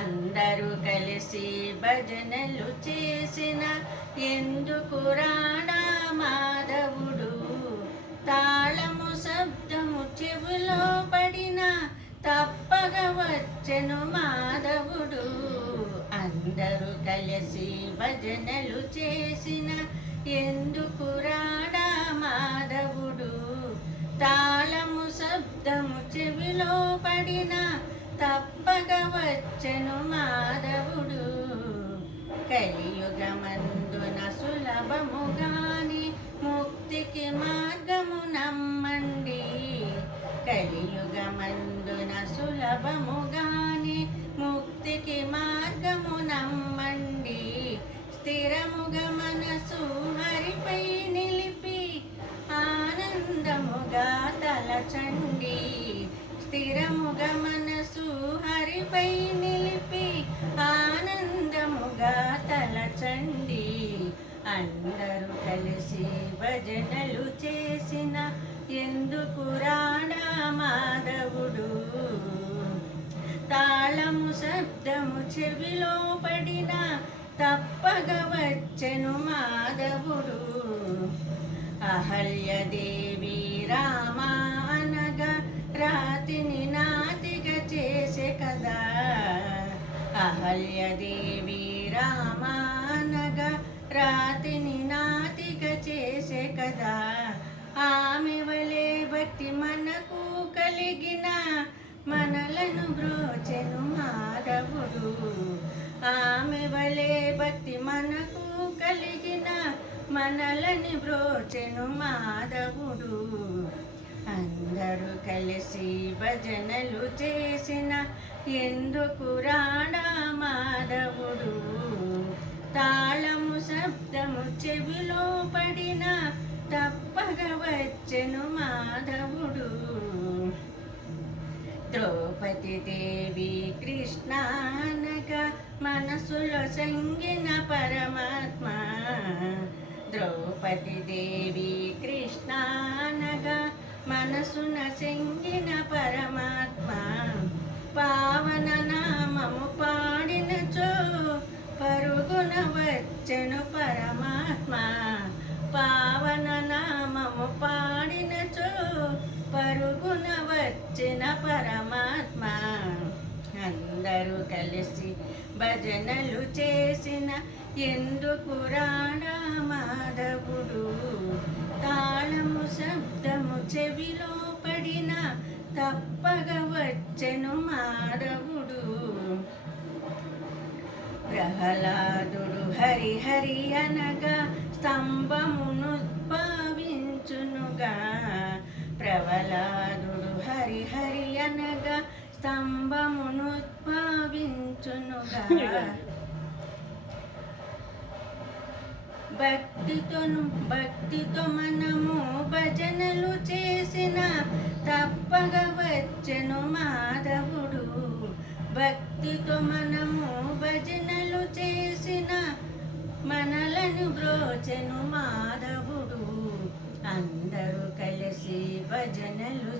అందరూ కలిసి భజనలు చేసిన ఎందుకు రాడా మాధవుడు? తాళము శబ్దము చెవులో పడిన తప్పగ వచ్చెను మాధవుడు. అందరూ కలిసి భజనలు చేసిన ఎందుకు రాడా మాధవుడు? తాళము శబ్దము చెవిలో పడిన తప్పగ వచ్చెను మాధవుడు. కలియుగమందున సులభముగాని ముక్తికి మార్గము నమ్మండి. కలియుగమందున సులభముగాని ముక్తికి మార్గము నమ్మండి. స్థిరముగా మనసు హరిపై నిలిపి ఆనందముగా తలచండి. స్థిరముగా మనసు హరిపై నిలిపి ఆనందముగా తలచండి. అందరూ కలిసి భజనలు చేసిన ఎందుకు రాడా మాధవుడు? తాళము శబ్దము చెవిలో పడిన తప్పగ వచ్చెను మాధవుడు. అహల్యదేవి రామా అనగా రాతిని నాతిగా చేసే కదా. అహల్యదేవి రామా అనగా రాతిని నాతిగా చేసే కదా. ఆమె వలె భక్తి మనకు కలిగిన మనలను బ్రోచెను మాధవుడు. ఆమె వలె భక్తి మనకు కలిగిన మనలని బ్రోచెను మాధవుడు. అందరూ కలిసి భజనలు చేసిన ఎందుకు రాడా మాధవుడు? తాళము శబ్దము చెవిలో పడిన తప్పగ వచ్చెను మాధవుడు. ద్రౌపది దేవి కృష్ణ అనగా మనసులో సంగిన పరమాత్మ. ద్రౌపది దేవి కృష్ణ అనగా మనసున సంగిన పరమాత్మ. పావన నామము పాడినచో పరుగున వచ్చెను పరమాత్మ. పావన నామము పాడినచో పరుగున వచ్చిన పరమాత్మ. అందరూ కలిసి భజనలు చేసిన ఎందుకు రాడా మాధవుడు? తాళము శబ్దము చెవిలో పడిన తప్పగ వచ్చెను మాధవుడు. ప్రహ్లాదుడు హరి హరి అనగా స్తంభమును భావించునుగా. ప్రహ్లాదుడు హరి హరి అనగా స్తంభమును భావించునుగా. భక్తితో మనము భజనలు చేసిన తప్పగ వచ్చెను మాధవుడు. భక్తితో మనము భజనలు చేసిన మనలను బ్రోచెను మాధవుడు. అందరూ కలిసి భజనలు